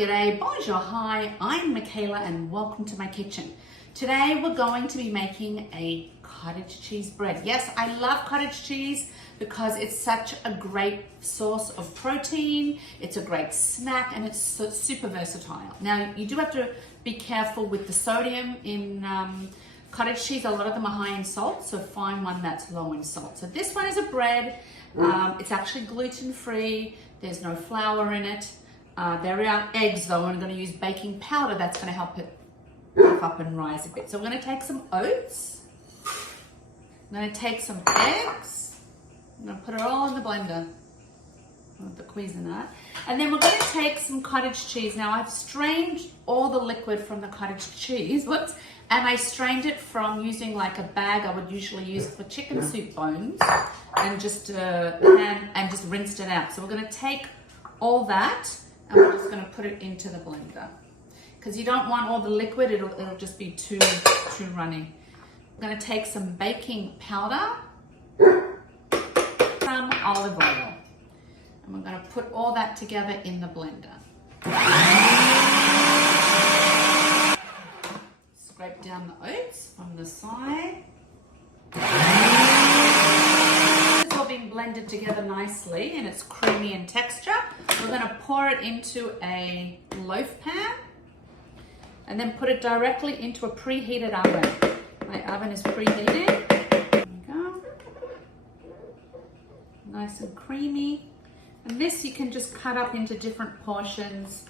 g'day, bonjour, hi, I'm Michaela and welcome to my kitchen. Today we're going to be making a cottage cheese bread. Yes, I love cottage cheese because it's such a great source of protein, it's a great snack, and it's super versatile. Now, you do have to be careful with the sodium in cottage cheese. A lot of them are high in salt, so find one that's low in salt. So this one is a bread. It's actually gluten-free. There's no flour in it. There are eggs though. I'm going to use baking powder. That's going to help it puff up and rise a bit. So we're going to take some oats. I'm going to take some eggs. I'm going to put it all in the blender with the Cuisinart. And then we're going to take some cottage cheese. Now I've strained all the liquid from the cottage cheese. Whoops. And I strained it from using like a bag I would usually use for chicken soup bones and just just rinsed it out. So we're going to take all that and we're just going to put it into the blender because you don't want all the liquid, it'll just be too runny. I'm going to take some baking powder, some olive oil, and we're going to put all that together in the blender. Scrape down the oats from the side. It's all being blended together nicely and it's creamy in texture. We're going to pour it into a loaf pan and then put it directly into a preheated oven. My oven is preheated. There we go. Nice and creamy. And this you can just cut up into different portions.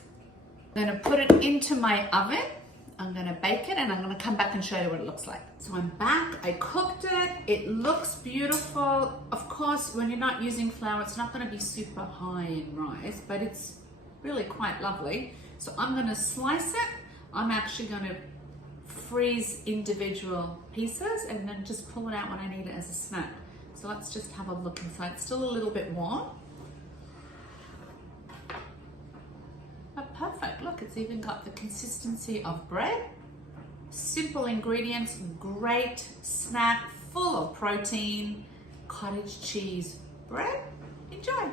I'm going to put it into my oven. I'm going to bake it and I'm going to come back and show you what it looks like. So I'm back, I cooked it, it looks beautiful. Of course, when you're not using flour, it's not going to be super high in rise, but it's really quite lovely. So I'm going to slice it. I'm actually going to freeze individual pieces and then just pull it out when I need it as a snack. So let's just have a look inside. It's still a little bit warm. Perfect, look, it's even got the consistency of bread. Simple ingredients, great snack, full of protein, cottage cheese bread. Enjoy.